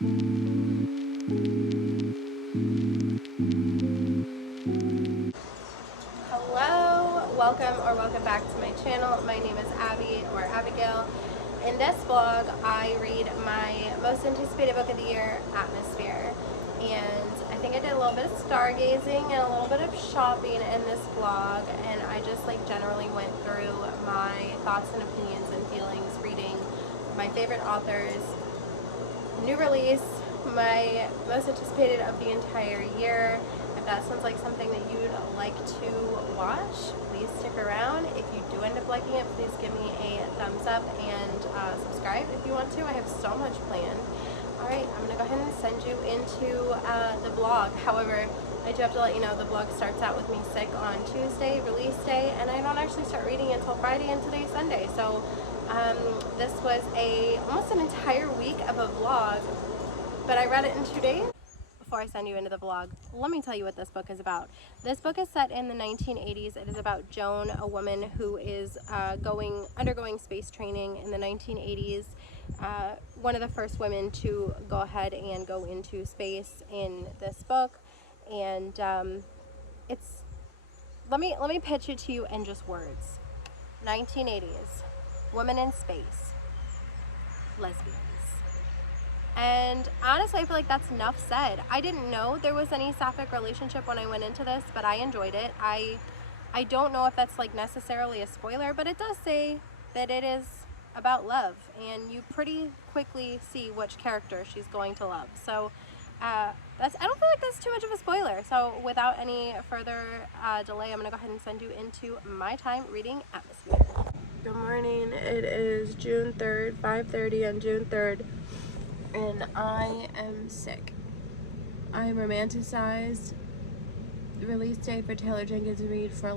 Hello, welcome back to my channel. My name is Abbie or Abigail. In this vlog, I read my most anticipated book of the year, Atmosphere. And I think I did a little bit of stargazing and a little bit of shopping in this vlog, and I just generally went through my thoughts and opinions and feelings reading my favorite authors' new release, my most anticipated of the entire year. If that sounds like something that you'd like to watch, please stick around. If you do end up liking it, please give me a thumbs up and subscribe if you want to. I have so much planned. Alright, I'm going to go ahead and send you into the vlog. However, I do have to let you know the vlog starts out with me sick on Tuesday, release day, and I don't actually start reading until Friday, and today's Sunday. So this was almost an entire week of a vlog, but I read it in 2 days. Before I send you into the vlog, let me tell you what this book is about. This book is set in the 1980s. It is about Joan, a woman who is undergoing space training in the 1980s. One of the first women to go ahead and go into space in this book, and let me pitch it to you in just words. 1980s, women in space, lesbians. And honestly, I feel like that's enough said. I didn't know there was any sapphic relationship when I went into this, but I enjoyed it. I don't know if that's necessarily a spoiler, but it does say that it is about love, and you pretty quickly see which character she's going to love. So I don't feel like that's too much of a spoiler. So without any further delay, I'm gonna go ahead and send you into my time reading Atmosphere. Good morning. It is June 3rd, 5:30 on June 3rd. And I am sick. I am romanticized the release day for Taylor Jenkins Reid for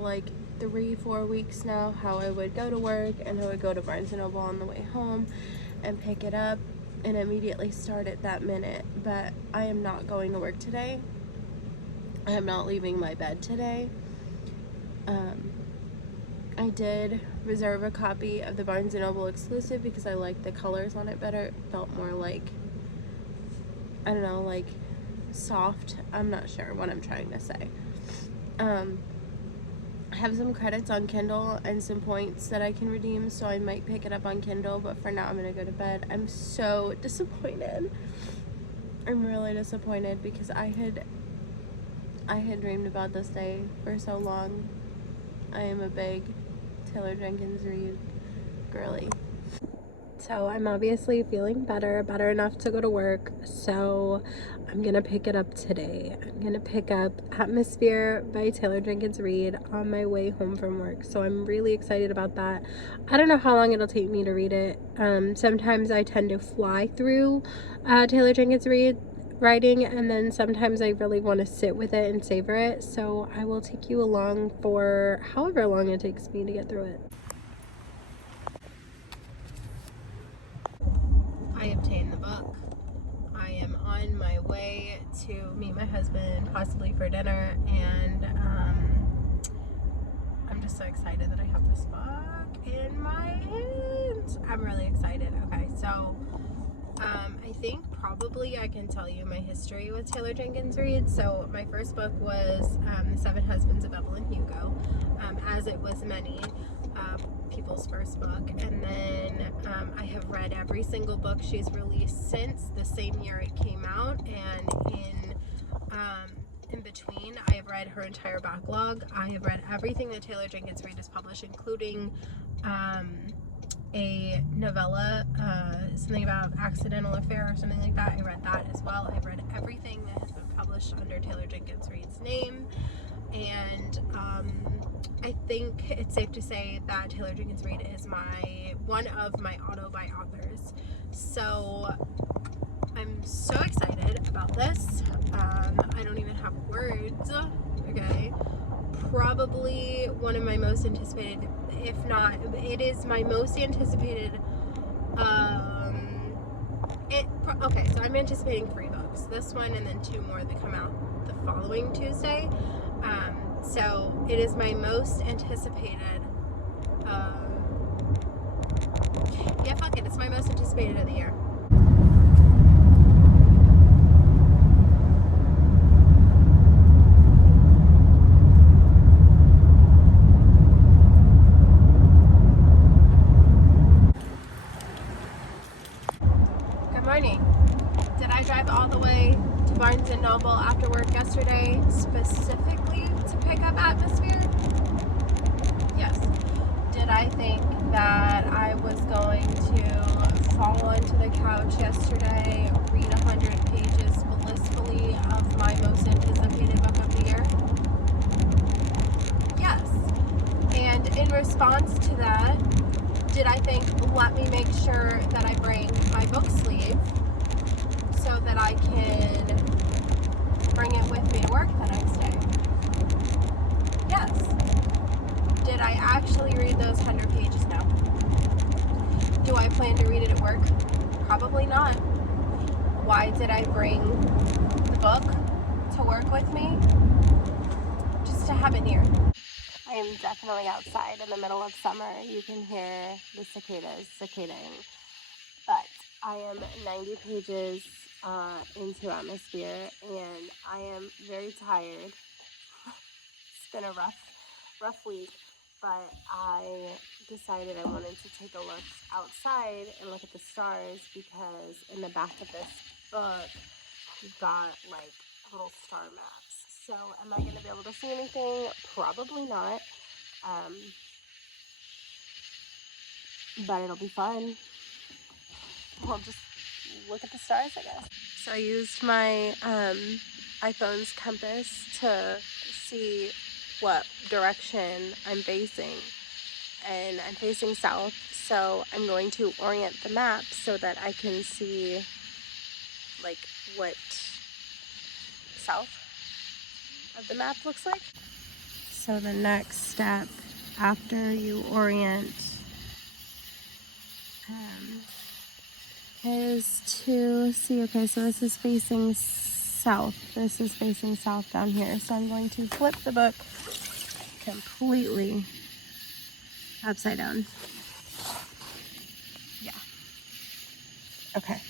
3-4 weeks now. How I would go to work and I would go to Barnes & Noble on the way home and pick it up and immediately start it that minute. But I am not going to work today. I am not leaving my bed today. I did reserve a copy of the Barnes & Noble exclusive because I liked the colors on it better. It felt more I don't know, soft. I'm not sure what I'm trying to say. I have some credits on Kindle and some points that I can redeem, so I might pick it up on Kindle, but for now I'm gonna go to bed. I'm so disappointed. I'm really disappointed because I had dreamed about this day for so long. I am a big Taylor Jenkins Reid girly. So I'm obviously feeling better enough to go to work, so I'm gonna pick it up today. I'm gonna pick up Atmosphere by Taylor Jenkins Reid on my way home from work, so I'm really excited about that. I don't know how long it'll take me to read it. Sometimes I tend to fly through Taylor Jenkins Reid writing, and then sometimes I really want to sit with it and savor it, so I will take you along for however long it takes me to get through it. I obtained the book. I am on my way to meet my husband, possibly for dinner, and I'm just so excited that I have this book in my hands. I'm really excited. Okay, so I think probably I can tell you my history with Taylor Jenkins Reid. So my first book was The Seven Husbands of Evelyn Hugo, as it was many people's first book, and then I have read every single book she's released since the same year it came out, and in between I have read her entire backlog. I have read everything that Taylor Jenkins Reid has published, including a novella, something about accidental affair or something like that. I read that as well. I've read everything that has been published under Taylor Jenkins Reid's name, and I think it's safe to say that Taylor Jenkins Reid is one of my auto-buy authors. So I'm so excited about this. I don't even have words, okay? Probably one of my most anticipated, if not, it is my most anticipated, okay, so I'm anticipating 3 books. This one and then 2 more that come out the following Tuesday. So it is my most anticipated, yeah, fuck it, it's my most anticipated of the year. morning. Did I drive all the way to Barnes & Noble after work yesterday specifically to pick up Atmosphere? Yes. Did I think that I was going to fall onto the couch yesterday, read 100 pages blissfully of my most anticipated book of the year? Yes. And in response to that, did I think, let me make sure that I bring my book sleeve so that I can bring it with me to work the next day? Yes. Did I actually read those 100 pages? No. Do I plan to read it at work? Probably not. Why did I bring the book to work with me? Just to have it near. I am definitely outside in the middle of summer. You can hear the cicadas cicadaing. But I am 90 pages into Atmosphere, and I am very tired. It's been a rough week, but I decided I wanted to take a look outside and look at the stars, because in the back of this book, you've got like little star maps. So am I going to be able to see anything? Probably not. But it'll be fun. We'll just look at the stars, I guess. So I used my iPhone's compass to see what direction I'm facing, and I'm facing south, so I'm going to orient the map so that I can see like what south of the map looks like. So the next step after you orient is to see, okay, so this is facing south. This is facing south down here. So I'm going to flip the book completely upside down. Yeah. Okay.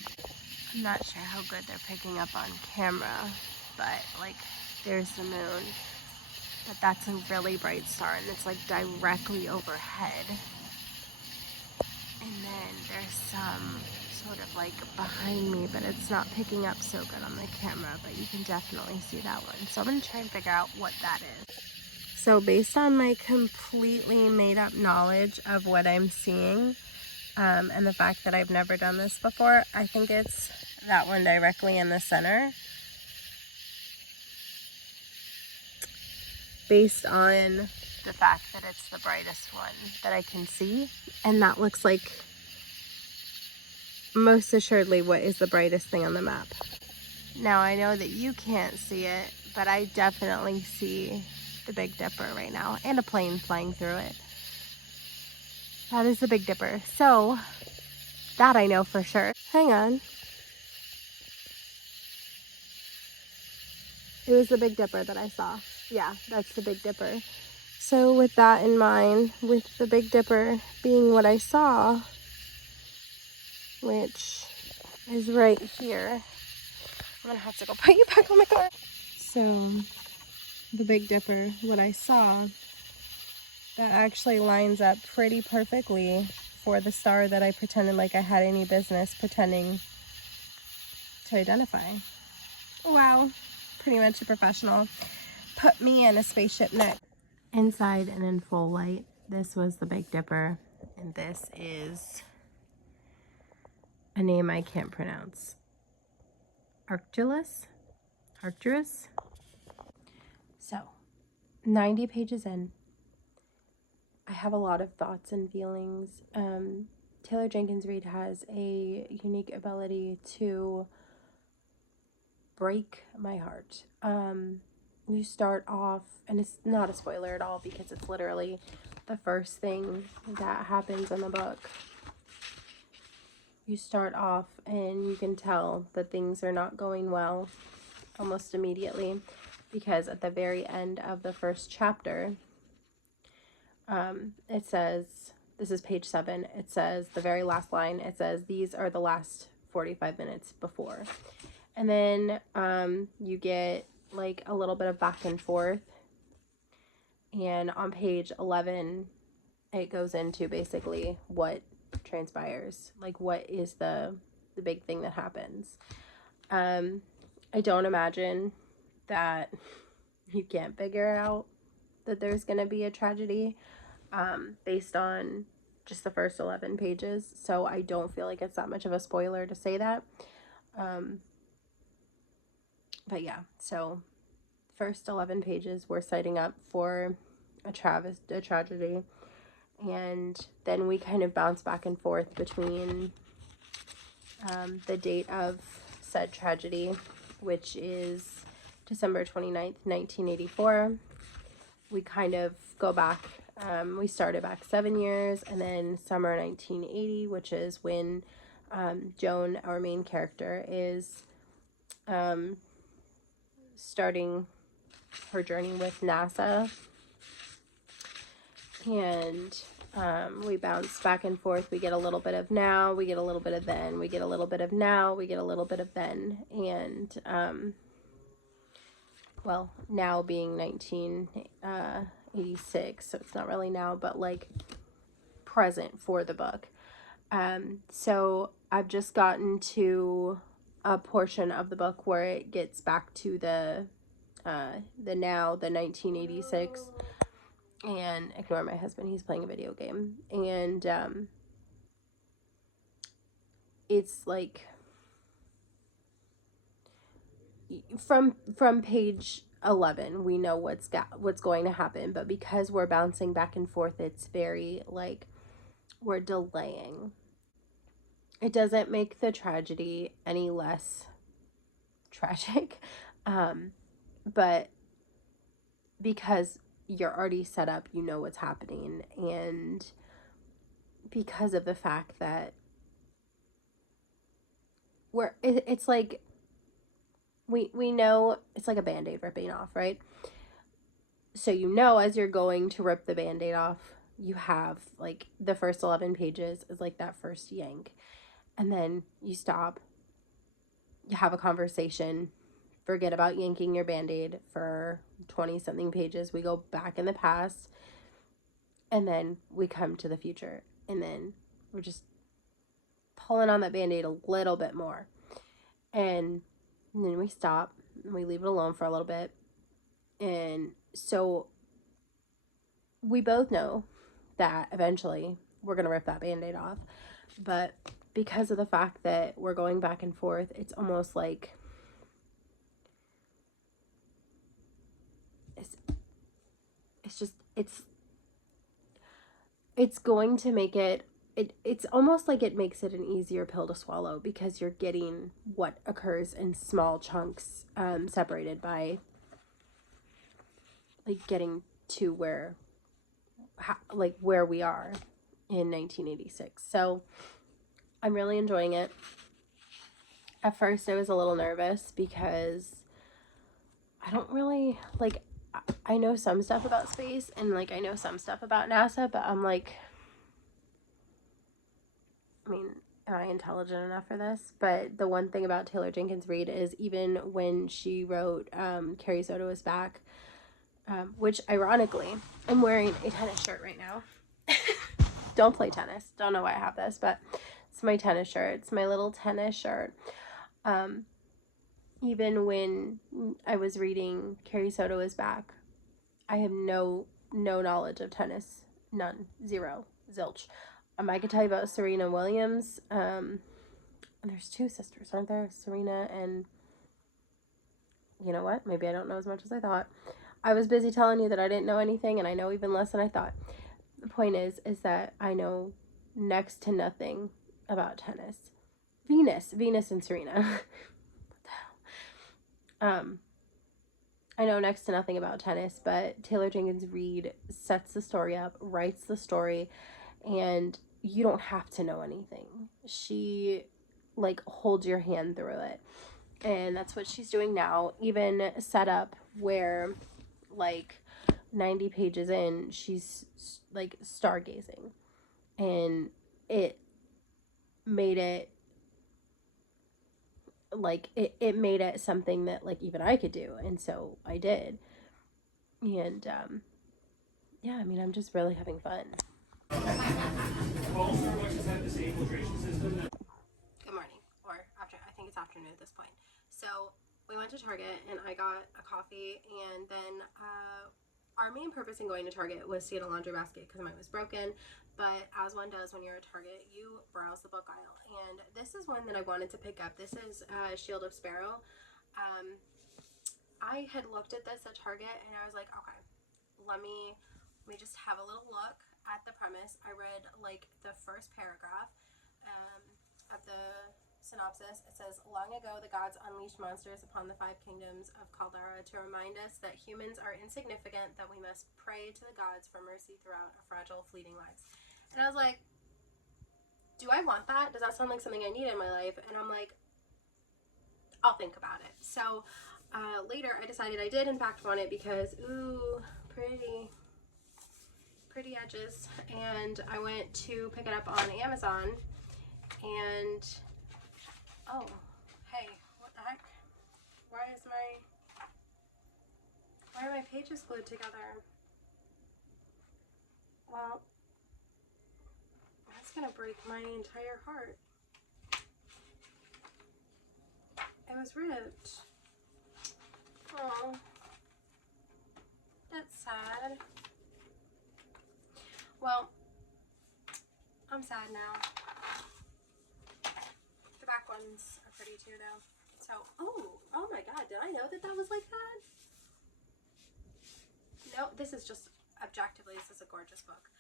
I'm not sure how good they're picking up on camera, but like there's the moon. But that's a really bright star, and it's like directly overhead. And then there's some sort of like behind me, but it's not picking up so good on the camera, but you can definitely see that one. So I'm going to try and figure out what that is. So based on my completely made up knowledge of what I'm seeing, and the fact that I've never done this before, I think it's that one directly in the center. Based on the fact that it's the brightest one that I can see, and that looks like most assuredly what is the brightest thing on the map. Now I know that you can't see it, but I definitely see the Big Dipper right now, and a plane flying through it. That is the Big Dipper. So that I know for sure. Hang on. It was the Big Dipper that I saw. Yeah, that's the Big Dipper. So with that in mind, with the Big Dipper being what I saw, which is right here, I'm gonna have to go put you back on the car. So the Big Dipper, what I saw, that actually lines up pretty perfectly for the star that I pretended like I had any business pretending to identify. Wow, pretty much a professional. Put me in a spaceship neck. Inside and in full light, this was the Big Dipper, and this is a name I can't pronounce. Arcturus? Arcturus? So, 90 pages in. I have a lot of thoughts and feelings. Taylor Jenkins Reid has a unique ability to break my heart. You start off, and it's not a spoiler at all because it's literally the first thing that happens in the book. You start off and you can tell that things are not going well almost immediately, because at the very end of the first chapter, it says, this is page 7, it says, the very last line, it says, these are the last 45 minutes before. And then you get like a little bit of back and forth, and on page 11 it goes into basically what transpires, like what is the the big thing that happens. I don't imagine that you can't figure out that there's going to be a tragedy based on just the first 11 pages. So I don't feel like it's that much of a spoiler to say that. But yeah, so first 11 pages we're setting up for a tragedy, and then we kind of bounce back and forth between the date of said tragedy, which is December 29th, 1984. We kind of go back, we started back 7 years, and then summer 1980, which is when Joan, our main character, is starting her journey with NASA. And we bounce back and forth. We get a little bit of now, we get a little bit of then, we get a little bit of now, we get a little bit of then. And well, now being 1986, so it's not really now, but like present for the book. So I've just gotten to a portion of the book where it gets back to the now, the 1986, and ignore my husband, he's playing a video game. And it's like from page 11 we know what's going to happen, but because we're bouncing back and forth, it's very like we're delaying. It doesn't make the tragedy any less tragic, but because you're already set up, you know what's happening, and because of the fact that it's like we know it's like a band-aid ripping off, right? So you know as you're going to rip the band-aid off, you have like the first 11 pages is like that first yank, and then you stop, you have a conversation, forget about yanking your band-aid for 20 something pages, we go back in the past, and then we come to the future, and then we're just pulling on that band-aid a little bit more, and then we stop and we leave it alone for a little bit. And so we both know that eventually we're gonna rip that band-aid off, but because of the fact that we're going back and forth, it's almost like it's going to make it's almost like it makes it an easier pill to swallow, because you're getting what occurs in small chunks, separated by like getting to where we are in 1986. So I'm really enjoying it. At first I was a little nervous because I don't really like, I know some stuff about space and like I know some stuff about NASA, but I'm like, I mean, am I intelligent enough for this? But the one thing about Taylor Jenkins Reid is even when she wrote Carrie Soto is Back, which ironically, I'm wearing a tennis shirt right now. Don't play tennis. Don't know why I have this, but it's my tennis shirt. It's my little tennis shirt. Even when I was reading Carrie Soto is Back, I have no knowledge of tennis. None. Zero. Zilch. I could tell you about Serena Williams. And there's two sisters, aren't there? Serena and... You know what? Maybe I don't know as much as I thought. I was busy telling you that I didn't know anything, and I know even less than I thought. The point is that I know next to nothing about tennis. Venus and Serena. What the hell? I know next to nothing about tennis, but Taylor Jenkins Reid sets the story up, writes the story, and you don't have to know anything. She like holds your hand through it, and that's what she's doing now. Even set up where like 90 pages in, she's like stargazing, and it made it like it made it something that like even I could do, and so I did. And yeah, I mean, I'm just really having fun. Good morning, or afternoon at this point. So we went to Target and I got a coffee, and then our main purpose in going to Target was to get a laundry basket because mine was broken. But as one does when you're at Target, you browse the book aisle, and this is one that I wanted to pick up. This is Shield of Sparrow. I had looked at this at Target and I was like, okay, let me just have a little look at the premise. I read like the first paragraph of the synopsis. It says, long ago the gods unleashed monsters upon the 5 kingdoms of Caldera to remind us that humans are insignificant, that we must pray to the gods for mercy throughout our fragile, fleeting lives. And I was like, do I want that? Does that sound like something I need in my life? And I'm like, I'll think about it. So later I decided I did in fact want it because, ooh, pretty edges. And I went to pick it up on Amazon, and oh, hey, what the heck? Why are my pages glued together? Well, that's gonna break my entire heart. It was ripped. Oh, that's sad. Well, I'm sad now. The back ones are pretty too though. So, oh my god, did I know that that was like that? No, this is just, objectively, this is a gorgeous book.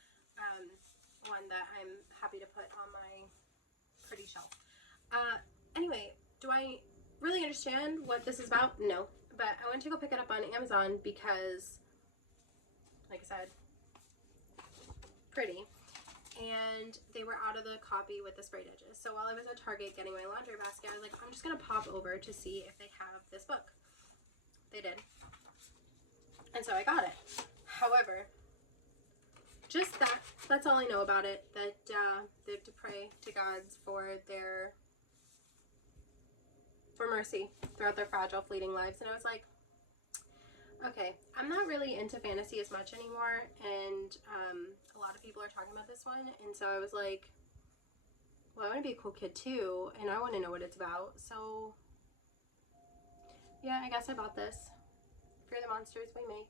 One that I'm happy to put on my pretty shelf. Anyway, do I really understand what this is about? No, but I went to go pick it up on Amazon because, like I said, pretty, and they were out of the copy with the sprayed edges. So while I was at Target getting my laundry basket, I was like, I'm just gonna pop over to see if they have this book. They did, and so I got it. However, just that's all I know about it, that they have to pray to gods for mercy throughout their fragile, fleeting lives. And I was like, okay, I'm not really into fantasy as much anymore, and a lot of people are talking about this one, and so I was like, well, I want to be a cool kid too, and I want to know what it's about. So yeah, I guess I bought this. Fear the monsters we make.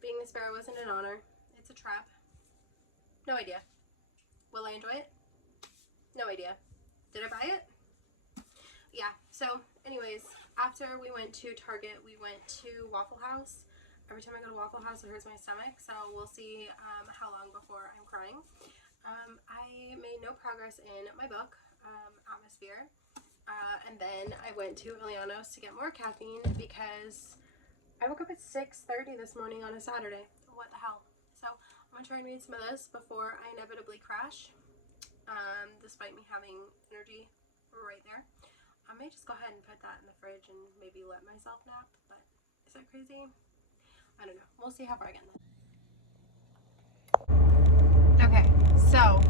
Being the sparrow wasn't an honor. It's a trap. No idea. Will I enjoy it? No idea. Did I buy it? Yeah. So anyways, after we went to Target, we went to Waffle House. Every time I go to Waffle House, it hurts my stomach, so we'll see how long before I'm crying. I made no progress in my book, Atmosphere, and then I went to Eliano's to get more caffeine because I woke up at 6:30 this morning on a Saturday. What the hell? So I'm going to try and read some of this before I inevitably crash, despite me having energy right there. I may just go ahead and put that in the fridge and maybe let myself nap, but is that crazy? I don't know. We'll see how far I get in that. Okay, so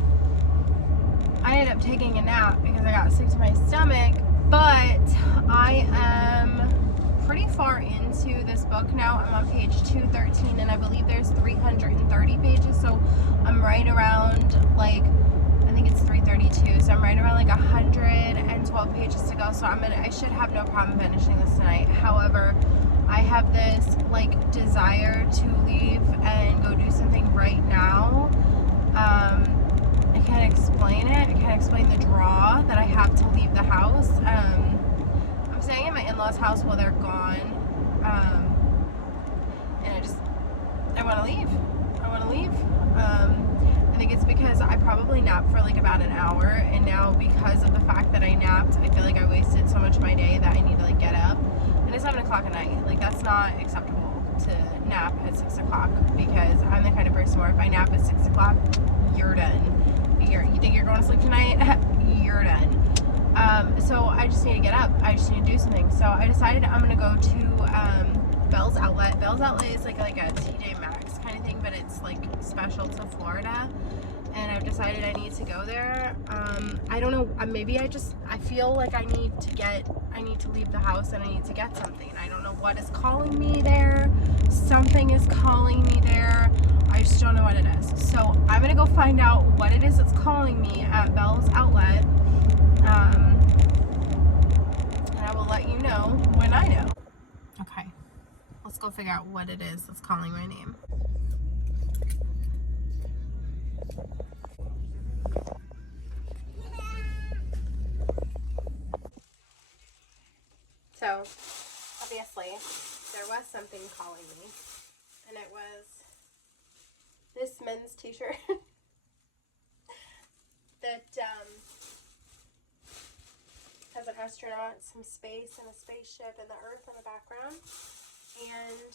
I ended up taking a nap because I got sick to my stomach, but I am pretty far into this book now. I'm on page 213, and I believe there's 330 pages, so I'm right around, like, I think it's 332, so I'm right around like 112 pages to go. So I should have no problem finishing this tonight. However, I have this like desire to leave and go do something right now. I can't explain it. I can't explain the draw that I have to leave the house. I'm staying at my in-laws' house while they're gone, and I want to leave. I want to leave. I think it's because I probably napped for like about an hour, and now because of the fact that I napped, I feel like I wasted so much of my day that I need to like get up. And it's 7 o'clock at night. Like, that's not acceptable to nap at 6 o'clock, because I'm the kind of person where if I nap at 6 o'clock, you're done. You think you're going to sleep tonight? You're done. So I just need to get up. I just need to do something. So I decided I'm going to go to Bell's Outlet. Bell's Outlet is like a TJ Maxx kind of thing, but it's like special to Florida. And I've decided I need to go there. I don't know, maybe I feel like I need to leave the house and I need to get something. I don't know what is calling me there. Something is calling me there. I just don't know what it is. So I'm gonna go find out what it is that's calling me at Bell's Outlet. go figure out what it is that's calling my name. So, obviously, there was something calling me, and it was this men's t-shirt that has an astronaut, some space, and a spaceship, and the Earth in the background. And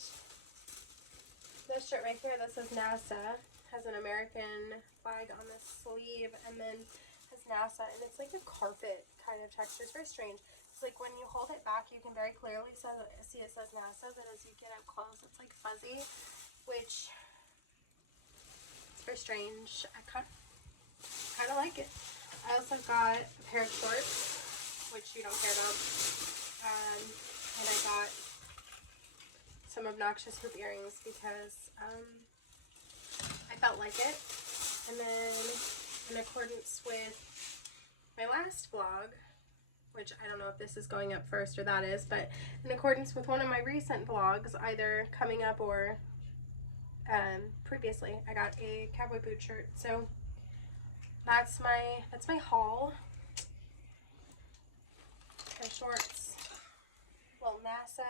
this shirt right here that says NASA has an American flag on the sleeve, and then has NASA, and it's like a carpet kind of texture. It's very strange. It's like when you hold it back, you can very clearly see it says NASA, but as you get up close, it's like fuzzy, which is very strange. I kind of like it. I also got a pair of shorts, which you don't care about, and I got some obnoxious hoop earrings because I felt like it. And then in accordance with my last vlog, which I don't know if this is going up first or that is, but in accordance with one of my recent vlogs, either coming up or previously, I got a cowboy boot shirt. So that's my haul. And shorts, little NASA,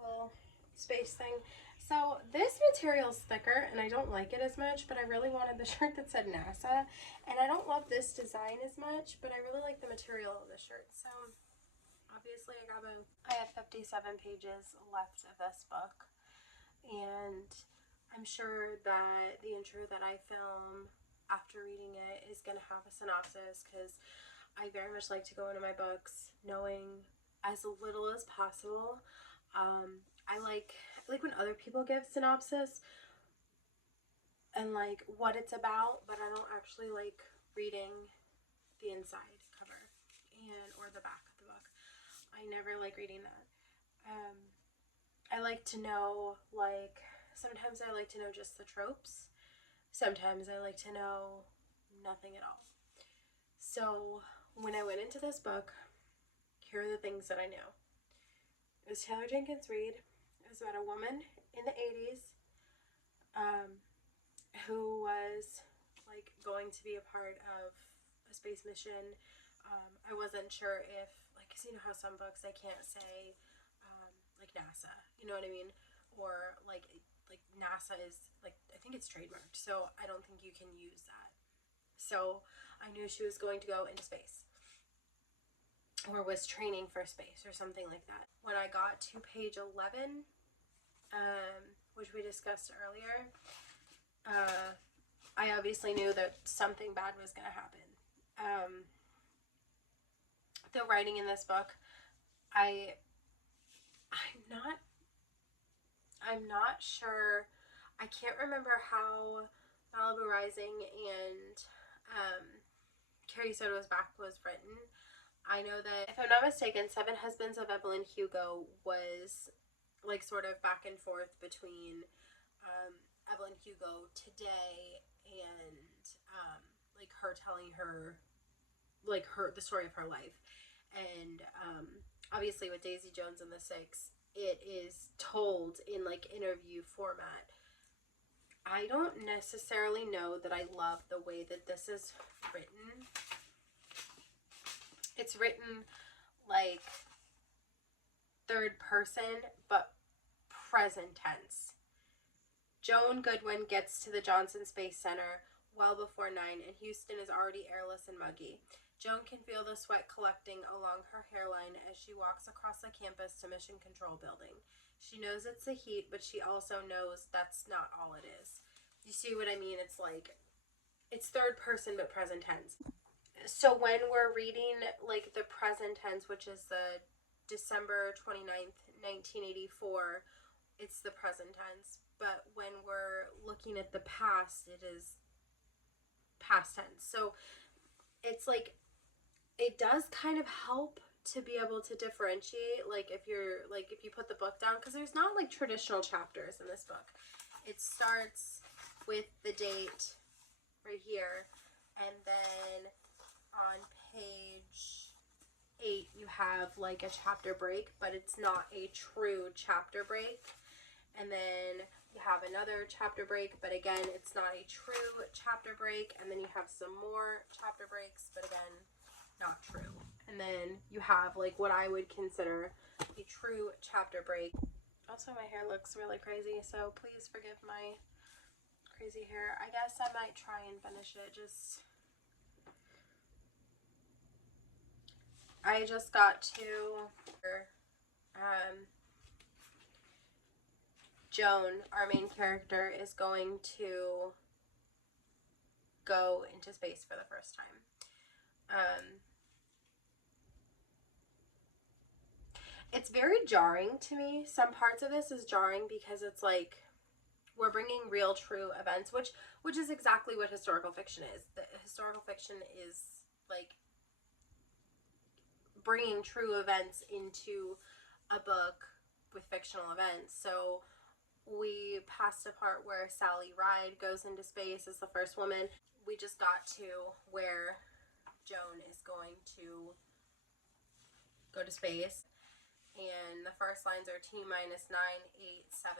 little space thing. So this material is thicker and I don't like it as much, but I really wanted the shirt that said NASA, and I don't love this design as much, but I really like the material of the shirt. So obviously I got both. I have 57 pages left of this book, and I'm sure that the intro that I film after reading it is going to have a synopsis, because I very much like to go into my books knowing as little as possible. I like when other people give synopsis and like what it's about, but I don't actually like reading the inside cover or the back of the book. I never like reading that. I like to know, like, sometimes I like to know just the tropes. Sometimes I like to know nothing at all. So when I went into this book, here are the things that I knew. It was Taylor Jenkins Reid. It was about a woman in the 80s who was like going to be a part of a space mission. I wasn't sure if, like, 'cause you know how some books they can't say like NASA, you know what I mean? Or like NASA is like, I think it's trademarked, so I don't think you can use that. So I knew she was going to go into space, or was training for space or something like that. When I got to page 11, which we discussed earlier, I obviously knew that something bad was going to happen. The writing in this book, I'm not sure. I can't remember how Malibu Rising and Carrie Soto's Back was written. I know that, if I'm not mistaken, Seven Husbands of Evelyn Hugo was like sort of back and forth between Evelyn Hugo today and like her telling her, like, the story of her life. And obviously with Daisy Jones and the Six, it is told in like interview format. I don't necessarily know that I love the way that this is written. It's written like third person, but present tense. Joan Goodwin gets to the Johnson Space Center well before 9, and Houston is already airless and muggy. Joan can feel the sweat collecting along her hairline as she walks across the campus to Mission Control Building. She knows it's the heat, but she also knows that's not all it is. You see what I mean? It's like, it's third person but present tense. So when we're reading like the present tense, which is the December 29th, 1984, it's the present tense. But when we're looking at the past, it is past tense. So it's like, it does kind of help to be able to differentiate, like if you put the book down, because there's not like traditional chapters in this book. It starts with the date right here, and then on page 8 you have have like a chapter break, but it's not a true chapter break. And then you have another chapter break, but again, it's not a true chapter break. And then you have some more chapter breaks, but again, not true. And then you have like what I would consider a true chapter break. Also, my hair looks really crazy, so please forgive my crazy hair. I guess I might try and finish it. I just got to Joan, our main character, is going to go into space for the first time. It's very jarring to me. Some parts of this is jarring because it's like we're bringing real, true events, which is exactly what historical fiction is. The historical fiction is like bringing true events into a book with fictional events. So we passed a part where Sally Ride goes into space as the first woman. We just got to where Joan is going to go to space. And the first lines are T minus 9, 8, 7.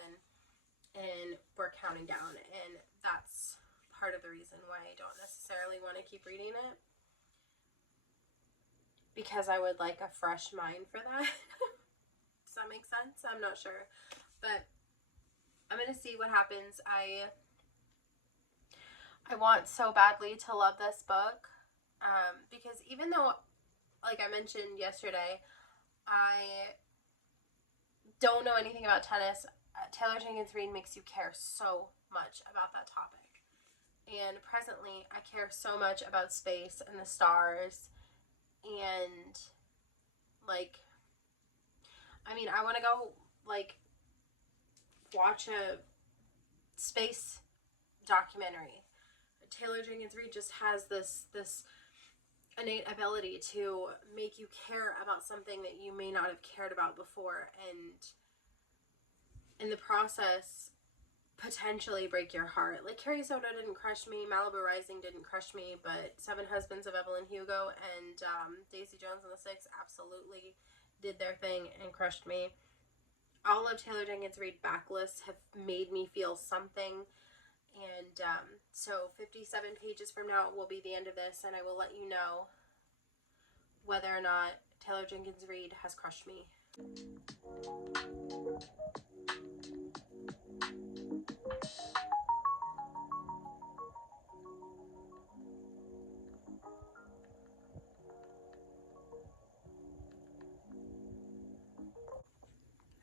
And we're counting down. And that's part of the reason why I don't necessarily want to keep reading it. Because I would like a fresh mind for that. Does that make sense? I'm not sure. But I'm going to see what happens. I want so badly to love this book. Because even though, like I mentioned yesterday, I don't know anything about tennis, Taylor Jenkins Reid makes you care so much about that topic. And presently, I care so much about space and the stars. And, like, I mean, I want to go, like, watch a space documentary. Taylor Jenkins Reid just has this innate ability to make you care about something that you may not have cared about before, and in the process potentially break your heart. Like, Carrie Soto didn't crush me, Malibu Rising didn't crush me, but Seven Husbands of Evelyn Hugo and Daisy Jones and the Six absolutely did their thing and crushed me. All of Taylor Jenkins Reid backlists have made me feel something. And so 57 pages from now will be the end of this, and I will let you know whether or not Taylor Jenkins Reid has crushed me.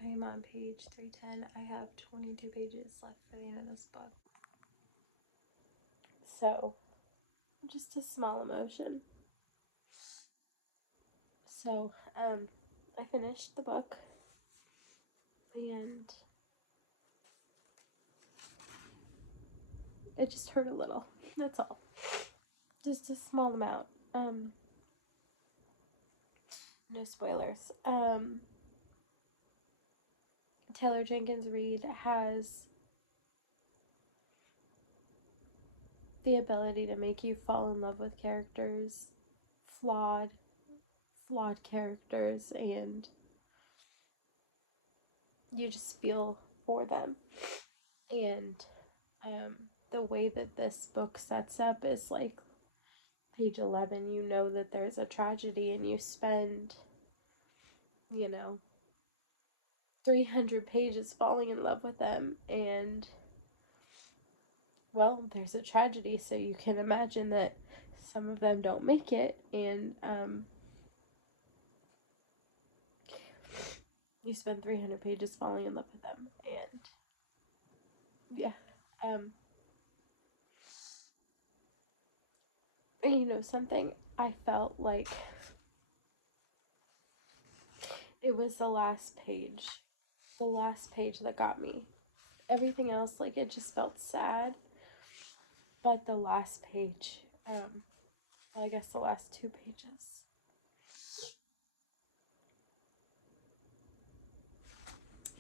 I am on page 310. I have 22 pages left for the end of this book. So, just a small emotion. So, I finished the book, and it just hurt a little. That's all. Just a small amount. No spoilers. Taylor Jenkins Reid has the ability to make you fall in love with characters, flawed characters, and you just feel for them. And the way that this book sets up is like page 11, you know that there's a tragedy, and you spend, 300 pages falling in love with them, and well, there's a tragedy, so you can imagine that some of them don't make it, and you spend 300 pages falling in love with them, and yeah, something, I felt like it was the last page that got me. Everything else, like, it just felt sad, but the last page, well, I guess the last 2 pages.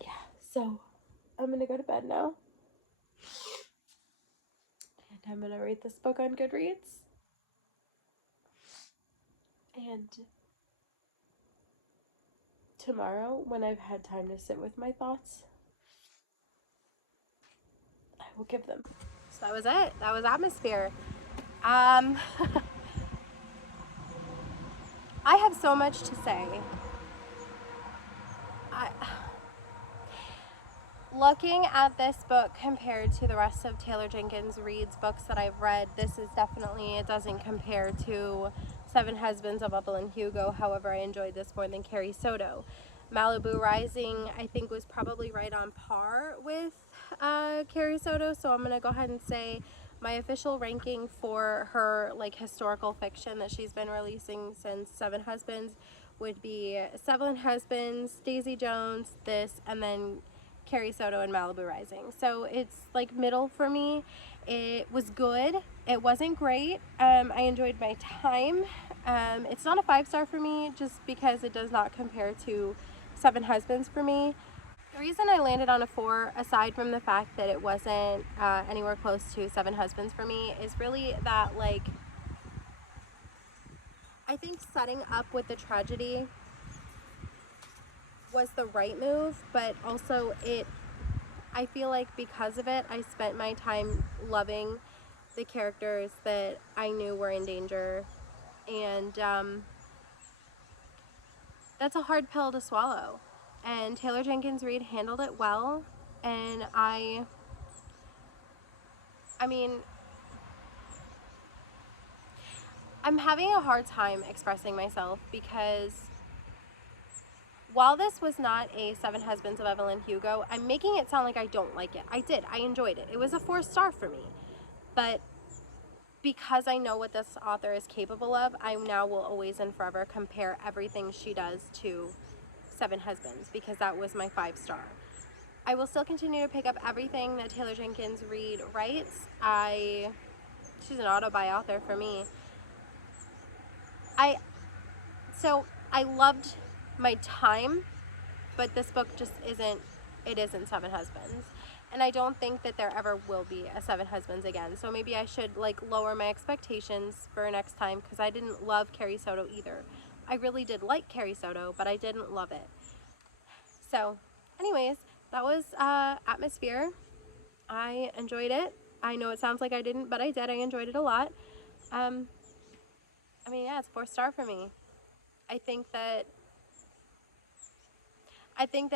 Yeah, so I'm gonna go to bed now. And I'm gonna read this book on Goodreads. And tomorrow, when I've had time to sit with my thoughts, I will give them. So that was it. That was Atmosphere. I have so much to say. Looking at this book compared to the rest of Taylor Jenkins Reid's books that I've read, this is definitely, it doesn't compare to Seven Husbands of Evelyn Hugo. However, I enjoyed this more than Carrie Soto. Malibu Rising, I think, was probably right on par with Carrie Soto, so I'm going to go ahead and say my official ranking for her like historical fiction that she's been releasing since Seven Husbands would be Seven Husbands, Daisy Jones, this, and then Carrie Soto and Malibu Rising. So it's like middle for me. It was good. It wasn't great. I enjoyed my time. It's not a 5-star for me just because it does not compare to Seven Husbands for me. The reason I landed on a 4, aside from the fact that it wasn't anywhere close to Seven Husbands for me, is really that, like, I think setting up with the tragedy was the right move, but also I feel like because of it, I spent my time loving the characters that I knew were in danger, and that's a hard pill to swallow, and Taylor Jenkins Reid handled it well. And I mean, I'm having a hard time expressing myself because while this was not a Seven Husbands of Evelyn Hugo, I'm making it sound like I don't like it. I did. I enjoyed it. It was a 4-star for me. But because I know what this author is capable of, I now will always and forever compare everything she does to Seven Husbands, because that was my 5-star. I will still continue to pick up everything that Taylor Jenkins Reid writes. She's an auto-buy author for me. So I loved my time, but this book just isn't Seven Husbands. And I don't think that there ever will be a Seven Husbands again. So maybe I should like lower my expectations for next time, because I didn't love Carrie Soto either. I really did like Carrie Soto, but I didn't love it. So anyways, that was Atmosphere. I enjoyed it. I know it sounds like I didn't, but I did. I enjoyed it a lot. I mean, yeah, it's 4-star for me. I think that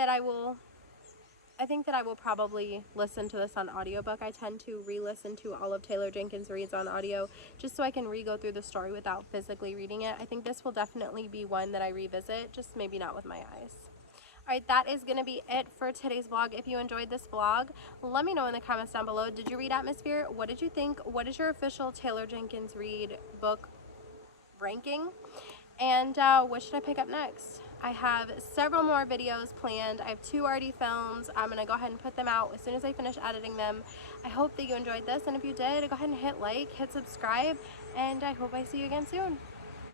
I will probably listen to this on audiobook. I tend to re-listen to all of Taylor Jenkins Reid's on audio just so I can re-go through the story without physically reading it. I think this will definitely be one that I revisit, just maybe not with my eyes. Alright, that is going to be it for today's vlog. If you enjoyed this vlog, let me know in the comments down below. Did you read Atmosphere? What did you think? What is your official Taylor Jenkins Reid book ranking? And what should I pick up next? I have several more videos planned. I have 2 already filmed. I'm going to go ahead and put them out as soon as I finish editing them. I hope that you enjoyed this, and if you did, go ahead and hit like, hit subscribe, and I hope I see you again soon.